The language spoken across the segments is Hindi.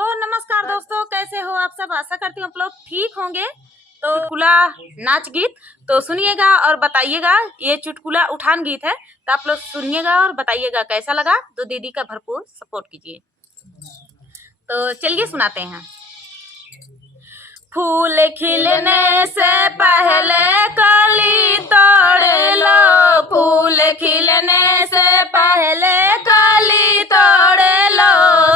तो नमस्कार दोस्तों, कैसे हो आप सब। आशा करती हूँ आप लोग ठीक होंगे। तो चुटकुला नाच गीत तो सुनिएगा और बताइएगा। ये चुटकुला उठान गीत है, तो आप लोग सुनिएगा और बताइएगा कैसा लगा। तो दीदी का भरपूर सपोर्ट कीजिए। तो चलिए सुनाते हैं। फूल खिलने से पहले कली तोड़ लो, फूल खिलने से पहले कली तोड़ लो।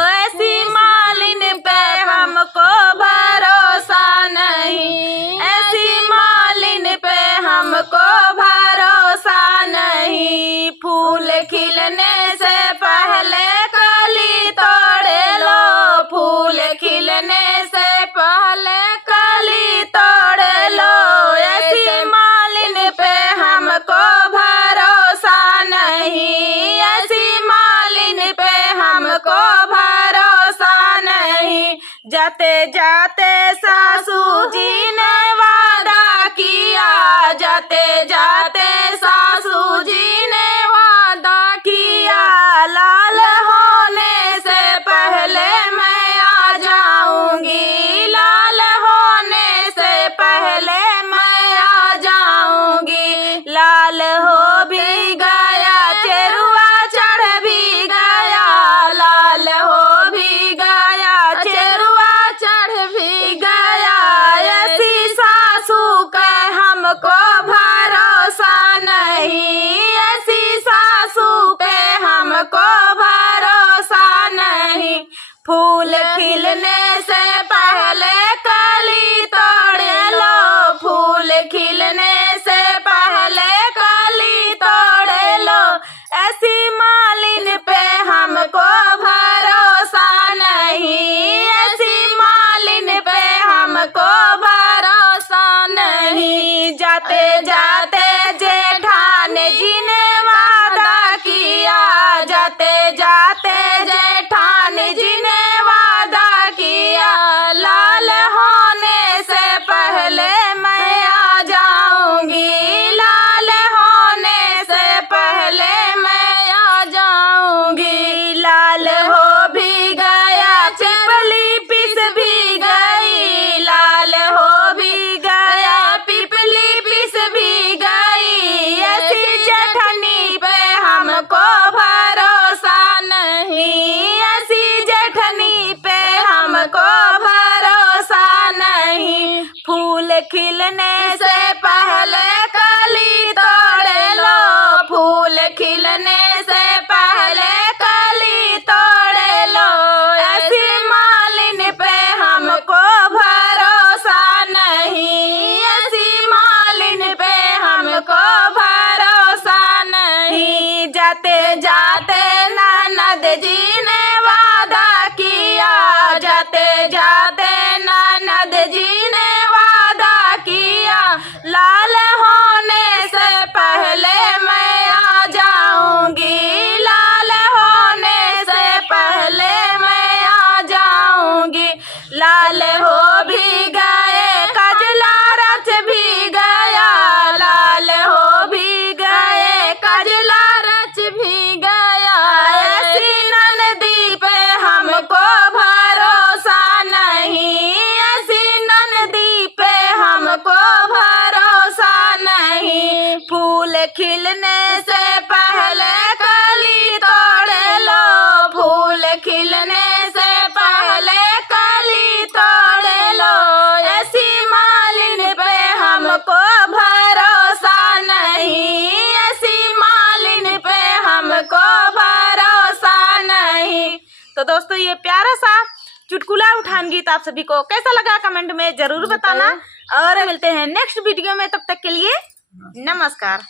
ऐसी मालिन पे हमको भरोसा नहीं, ऐसी मालिन पे हमको भरोसा नहीं। फूल खिलने से पहले कली तोड़ लो, फूल खिलने से पहले कली तोड़ लो। ऐसी मालिन पे हमको भरोसा नहीं, ऐसी मालिन पे हमको भरोसा नहीं। जाते जाते सासू जी ने वादा किया, जाते जाते सासू जी ने वादा किया। लाल होने से पहले मैं आ जाऊंगी, लाल होने से पहले मैं आ जाऊंगी। लाल हो भी गया चेरुआ चढ़ भी गया, लाल हो भी गया चेरुआ चढ़ भी गया। ऐसी सासू का हमको भरोसा नहीं, ऐसी सासू पे हमको भरोसा नहीं। फूल खिलने से पहले कली तोड़ लो, फूल खिलने से पहले कली तोड़ लो। ऐसी मालिन पे हमको भरोसा नहीं, ऐसी मालिन पे हमको भरोसा नहीं। जाते जाते जेठान जी ने वादा किया, जाते जाते जेठान जी ने वादा किया। लाल होने से पहले मैं आ जाऊंगी, लाल होने से पहले मैं आ जाऊंगी। लाल हो भी गया पिपली पिस भी गई, लाल हो भी गया पिपली पिस भी गई। ऐसी जेठनी पे हमको भरोसा नहीं, ऐसी जेठनी पे हमको भरोसा नहीं। फूल खिलने से पहले कली तोड़ लो, फूल खिलने से पहले कली तोड़ लो। ऐसी मालिन पे हमको भरोसा नहीं, ऐसी मालिन पे हमको भरोसा नहीं। जाते जाते ननद जी ने वादा किया, जाते जाते ननद जी ने वादा किया। लाल होने से पहले मैं आ जाऊंगी, लाल होने से पहले मैं आ जाऊंगी। लाल हो भी गए कजला रच भी गया, लाल हो भी गए कजला रच भी गया। ऐसी ननदी पे हमको भरोसा नहीं, ऐसी ननदी पे हमको भरोसा नहीं। फूल खिलने से पहले कली तोड़ लो, फूल खिलने से पहले कली तोड़ लो। ऐसी मालिन पे हमको भरोसा नहीं, ऐसी मालिन पे हमको भरोसा नहीं। तो दोस्तों, ये प्यारा सा चुटकुला उठान गीत आप सभी को कैसा लगा कमेंट में जरूर बताना। और मिलते हैं नेक्स्ट वीडियो में, तब तक के लिए नमस्कार।